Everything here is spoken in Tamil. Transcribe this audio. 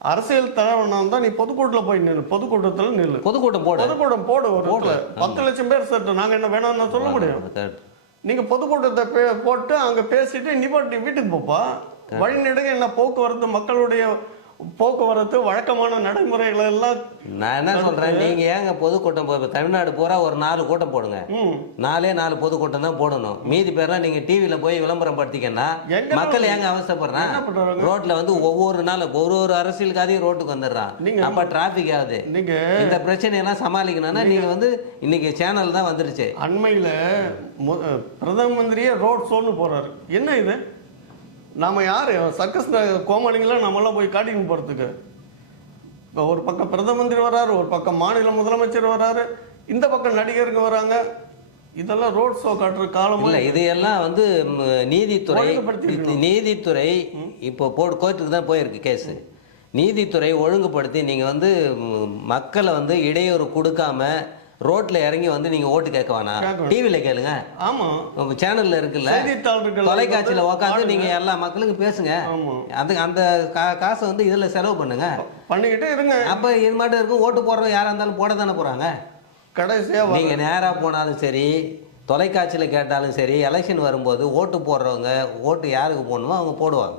அரசியல் தலைவனா இருந்தா நீ பொதுக்கூட்டத்தில் போய் நில்லு. பொதுக்கூட்டத்தில் நில்லு. பொதுக்கூட்டம் போடு. பொதுக்கூட்டம் போடு ஒரு. பத்து லட்சம் பேர் சேர்த்து நாங்க என்ன வேணாம்னு சொல்ல முடியும்? Correct. நீங்க பொதுக்கூட்டத்தை போட்டு அங்க பேசிட்டு நீ பாட்டு நீ வீட்டுக்கு போப்பா. வழிநெடுக என்ன போக்குவரத்து மக்களுடைய போக்குவரத்து வழக்கமான நடைமுறைகள் எல்லாம் நான் என்ன சொல்றேன் நீங்க ஏங்க பொதுக்கூட்டம் போ- இப்ப தமிழ்நாடு பூரா ஒரு நாலு கூட்டம் போடுங்க. நாலே நாலு பொதுக்கூட்டம் தான் போடணும். மீதி பேர்லாம் நீங்க டிவியில போய் விளம்பரம் படுத்திக்கன்னா மக்கள் ஏங்க அவசரப்படுறான்? ரோட்ல வந்து ஒவ்வொரு நாள் ஒரு ஒரு அரசியல்காதையும் ரோட்டுக்கு வந்துடுறான். அப்ப டிராபிக் ஆகுது. நீங்க இந்த பிரச்சனையெல்லாம் சமாளிக்கணும்னா நீங்க வந்து இன்னைக்கு சேனல் தான் வந்துருச்சு. அண்மையில் பிரதம மந்திரியே ரோட் ஷோன்னு போறாரு. என்ன இது? நாம யாரு? சர்க்கஸ் கோமாளிங்களாம் நம்மளாம் போய் காட்டின்னு போறதுக்கு. இப்போ ஒரு பக்கம் பிரதம மந்திரி வராரு ஒரு பக்கம் மாநில முதலமைச்சர் வராரு. இந்த பக்கம் நடிகருங்க வராங்க. இதெல்லாம் ரோட் ஷோ காட்டுற காலம் இல்ல இது எல்லாம் வந்து நீதித்துறை நீதித்துறை இப்போ போடு கோர்ட்டுக்கு தான் போயிருக்கு கேஸ். நீதித்துறை ஒழுங்குபடுத்தி நீங்க வந்து மக்களை வந்து இடையூறு கொடுக்காம ரோட்ல இறங்கி வந்து நீங்க ஓட்டு கேட்க வேணாம். டிவில கேளுங்க. ஆமா. உங்க சேனல்ல இருக்குல்ல. தொலைக்காட்சியில உட்காந்து நீங்க எல்லா மக்களுக்கும் பேசுங்க. ஆமா. அந்த காசை வந்து இதுல செலவு பண்ணுங்க. பண்ணிக்கிட்டே இருங்க. அப்ப இது மட்டும் இருக்கும். ஓட்டு போடுறவங்க யாரா இருந்தாலும் போட தானே போறாங்க. கடைசியா நீங்க நேரா போனாலும் சரி தொலைக்காட்சியில கேட்டாலும் சரி எலெக்ஷன் வரும்போது ஓட்டு போடுறவங்க ஓட்டு யாருக்கு போடணுமோ அவங்க போடுவாங்க.